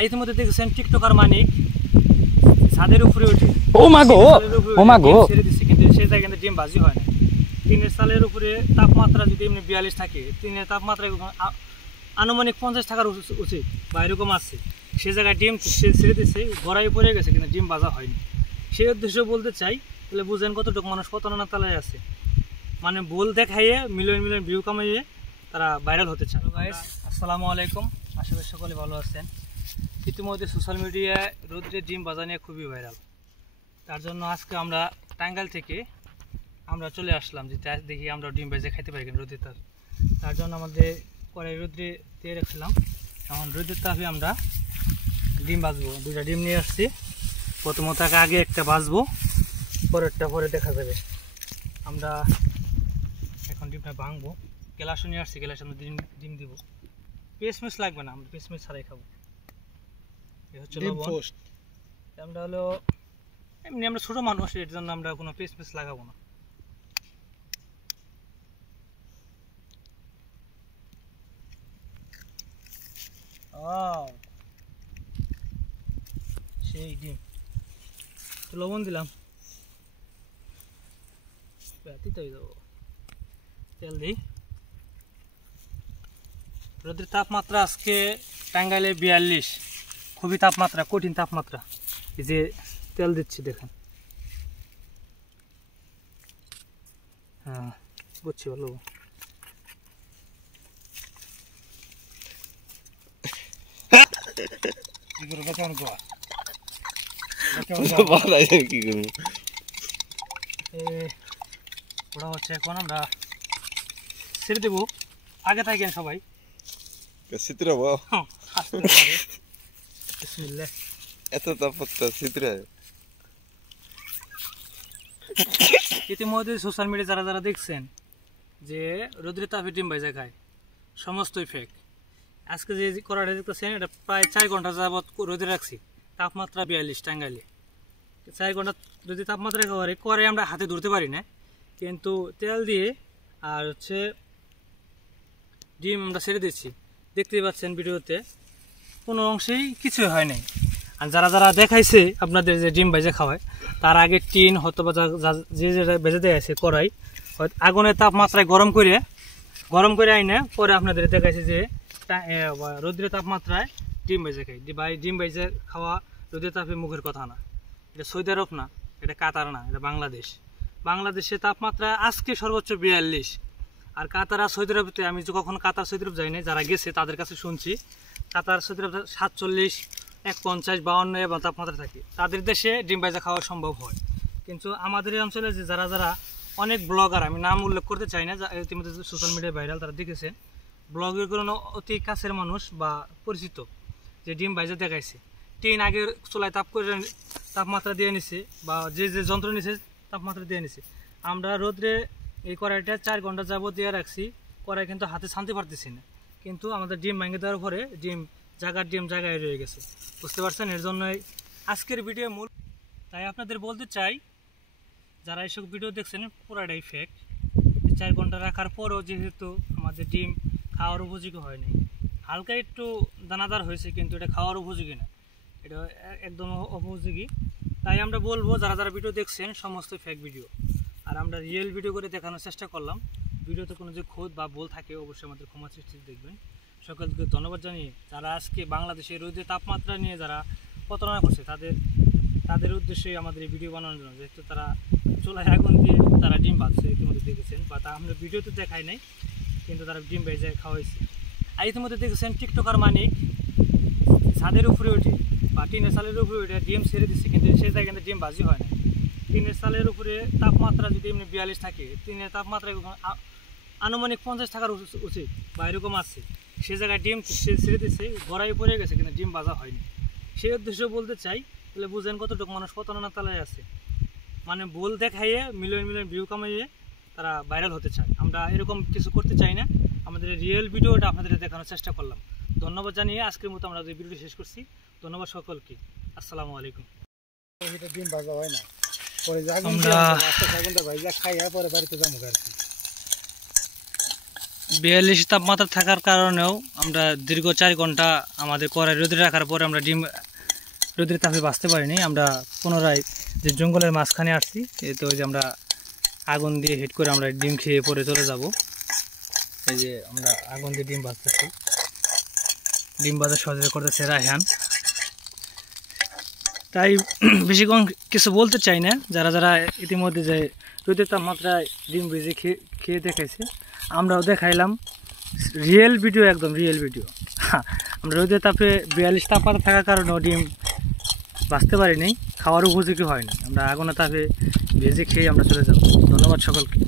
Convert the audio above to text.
আর ইতিমধ্যে দেখছেন টিকটকার মানিক ছাদের উপরে উঠে ছেড়ে দিচ্ছে, কিন্তু সে জায়গায় কিন্তু ডিম বাজি হয় না। টিনের চালের উপরে তাপমাত্রা যদি এমনি 42 থাকে, টিনের তাপমাত্রা আনুমানিক 50 থাকার উচিত বা এরকম আছে, সে জায়গায় ডিম ছেড়ে দিচ্ছে, গড়াই পড়ে গেছে, কিন্তু ডিম বাজা হয়নি। সেই উদ্দেশ্য বলতে চাই, তাহলে বুঝেন কতটুকু মানুষ প্রতারণার তালায় আছে। মানে ভুল দেখাইয়ে মিলিয়ন মিলিয়ন ভিউ কামাইয়ে তারা ভাইরাল হতে চায়। গাইস আসসালামু আলাইকুম, আশা করি সকলে ভালো আছেন। ইতিমধ্যে সোশ্যাল মিডিয়ায় রোদ্রে ডিম বাজা নিয়ে খুবই ভাইরাল। তার জন্য আজকে আমরা টাঙ্গাইল থেকে আমরা চলে আসলাম যে দেখি আমরা ডিম ভেজে খাইতে পারি কিনা রোদ্রে তাপ। তার জন্য আমাদের কড়াই রোদ্রে দিয়ে রাখছিলাম। এখন রোদ্রের তাপে আমরা ডিম ভাজবো। দুইটা ডিম নিয়ে আসছি, প্রথমত আগে একটা ভাজবো, পরেরটা পরে দেখা যাবে। আমরা এখন ডিমটা ভাঙবো, গ্লাসও নিয়ে আসছি, গ্লাসে আমরা ডিম দিব। পেস্টমেস লাগবে না, আমরা পেস্টমেস ছাড়াই খাবো। এ হচ্ছে লবণ। আমরা হলো এমনি আমরা ছোটো মানুষ, এর জন্য আমরা কোনো পেস্টমেস লাগাবো না। সেই ডিম লবণ দিলাম, তেল দিই। রোদের তাপমাত্রা আজকে টাঙ্গাইলে 42, খুবই তাপমাত্রা, কঠিন তাপমাত্রা। এই যে তেল দিচ্ছি দেখেন, হ্যাঁ বুঝছি ভালো। ওরা হচ্ছে এখন আমরা ছেড়ে দেবো, আগে থাকেন সবাই। ইতিমধ্যে সোশ্যাল মিডিয়া যারা যারা দেখছেন যে রোদ্রে তাপে ডিম ভাজা খায়, সমস্তই ফেক। আজকে যে কড়াইটা দেখতেছেন, এটা প্রায় 4 ঘন্টা যাবৎ রোদে রাখছি। তাপমাত্রা 42 টাঙ্গাইলে। 4 ঘন্টা যদি তাপমাত্রা করে আমরা হাতে ধরতে পারি না, কিন্তু তেল দিয়ে আর হচ্ছে ডিম আমরা ছেড়ে দিচ্ছি। দেখতেই পাচ্ছেন ভিডিওতে কোনো অংশেই কিছুই হয় নাই। আর যারা যারা দেখাইছে আপনাদের যে ডিম ভেজে খাওয়ায়, তার আগে টিন হয়তো বা যে যেটা ভেজে দেওয়া আছে কড়াই, হয়তো আগুনের তাপমাত্রায় গরম করে আইনে পরে আপনাদের দেখাইছে যে রোদ্রের তাপমাত্রায় ডিম ভেজে খাই। ভাই ডিম ভেজে খাওয়া রোদের তাপে মুখের কথা না। এটা সৌদি আরব না, এটা কাতার না, এটা বাংলাদেশ। বাংলাদেশে তাপমাত্রা আজকে সর্বোচ্চ 42। আর কাতার আর সৌদি আরবতে আমি কখনো কাতার সৌদি আরব যাই না, যারা গেছে তাদের কাছে শুনছি কাতার সৌদি আরব 47, 51, 52 এবং তাপমাত্রা থাকে। তাদের দেশে ডিম ভেজা খাওয়া সম্ভব হয়। কিন্তু আমাদের এই অঞ্চলে যে যারা যারা অনেক ব্লগার, আমি নাম উল্লেখ করতে চাই না, ইতিমধ্যে সোশ্যাল মিডিয়ায় ভাইরাল, তারা দেখেছেন ব্লগের কোনো অতি কাছের মানুষ বা পরিচিত যে ডিম ভাইজা দেখাইছে। টিন আগে চুলায় তাপমাত্রা দিয়ে নিছে, বা যে যে যন্ত্র নিছে তাপমাত্রা দিয়ে নিছে। আমরা রোদ্রে এই কড়াইটা 4 ঘন্টা যাবত দিয়ে রাখছি, কড়াই কিন্তু হাতে ছানতে পারতেছি না, কিন্তু আমাদের ডিম ভেঙে দেওয়ার পরে ডিম জায়গায় রয়ে গেছে। বুঝতে পারছেন? এর জন্যই আজকের ভিডিও মূল। তাই আপনাদের বলতে চাই, যারা এইসব ভিডিও দেখছেন পুরাটাই ফেক। 4 ঘন্টা রাখার পরও যেহেতু আমাদের ডিম খাওয়ার উপযোগী হয়নি, হালকা একটু দানাদার হয়েছে, কিন্তু এটা খাওয়ার উপযোগী না, এটা একদম উপযোগী। তাই আমরা বলবো যারা যারা ভিডিও দেখছেন সমস্ত ফেক ভিডিও। আর আমরা রিয়েল ভিডিও করে দেখানোর চেষ্টা করলাম। ভিডিওতে কোনো যে খোদ বা ভুল থাকে অবশ্যই আমাদের ক্ষমা সৃষ্টি দেখবেন। সকলকে ধন্যবাদ জানিয়ে যারা আজকে বাংলাদেশের রোদের তাপমাত্রা নিয়ে যারা প্রতারণা করছে তাদের উদ্দেশ্যে আমাদের এই ভিডিও বানানোর জন্য, যেহেতু তারা চুলায় আগুন দিয়ে তারা ডিম ভাজছে, ইতিমধ্যে দেখেছেন, বা তা আমরা ভিডিওতে দেখাই নাই, কিন্তু তারা ডিম ভেজে খাওয়াইছে। আর ইতিমধ্যে দেখেছেন টিকটকার মানিক ছাদের উপরে উঠে বা টিনের চালের উপরে উঠে ডিম ছেড়ে দিচ্ছে, কিন্তু সেই জায়গায় কিন্তু ডিম ভাজি হয় না। টিনের চালের উপরে তাপমাত্রা যদি এমনি 42 থাকে, টিনের তাপমাত্রা আনুমানিক 50 থাকার উচিত বা এরকম আছে, সে জায়গায় ডিম ছেড়ে দিচ্ছে, গড়াই পড়ে গেছে, কিন্তু ডিম ভাজা হয়নি। সেই উদ্দেশ্য বলতে চাই, তাহলে বুঝেন কতটুকু মানুষ প্রতারণার তালায় আছে। মানে ভুল দেখাইয়ে মিলিয়ন মিলিয়ন ভিউ কামাইয়ে তারা ভাইরাল হতে চায়। আমরা এরকম কিছু করতে চাই না, আমাদের রিয়েল ভিডিওটা আপনাদের দেখানোর চেষ্টা করলাম। ধন্যবাদ জানিয়ে আজকের মতো আমরা ভিডিওটি শেষ করছি। ধন্যবাদ সকলকে, আসসালামু আলাইকুম। ডিম ভাজা হয় না, পরে খাইয়া পরে বাড়িতে যাবো আর কি। 42 তাপমাত্রা থাকার কারণেও আমরা দীর্ঘ 4 ঘন্টা আমাদের কড়াই রোদে রাখার পরে আমরা ডিম রোদের তাপে বাঁচতে পারিনি। আমরা পুনরায় যে জঙ্গলের মাঝখানে আসছি, এতে ওই যে আমরা আগুন দিয়ে হিট করে আমরা ডিম খেয়ে পরে চলে যাব। এই যে আমরা আগুন দিয়ে ডিম ভাজতেছি, ডিম ভাজা সহযোগিতা করতেছে রায়হান। তাই বেশিক্ষণ কিছু বলতে চাই না। যারা যারা ইতিমধ্যে যে রোদের তাপমাত্রায় ডিম ভেজে খেয়ে দেখাইছে, আমরাও দেখাইলাম রিয়েল ভিডিও, একদম রিয়েল ভিডিও। আমরা রোদের তাপে 42 তাপমাত্রা থাকার কারণেও ডিম বাঁচতে পারিনি, খাওয়ার উপযোগী হয়নি। আমরা আগুনের তাপে ভেজে খেয়ে আমরা চলে যাব। ধন্যবাদ সকলকে।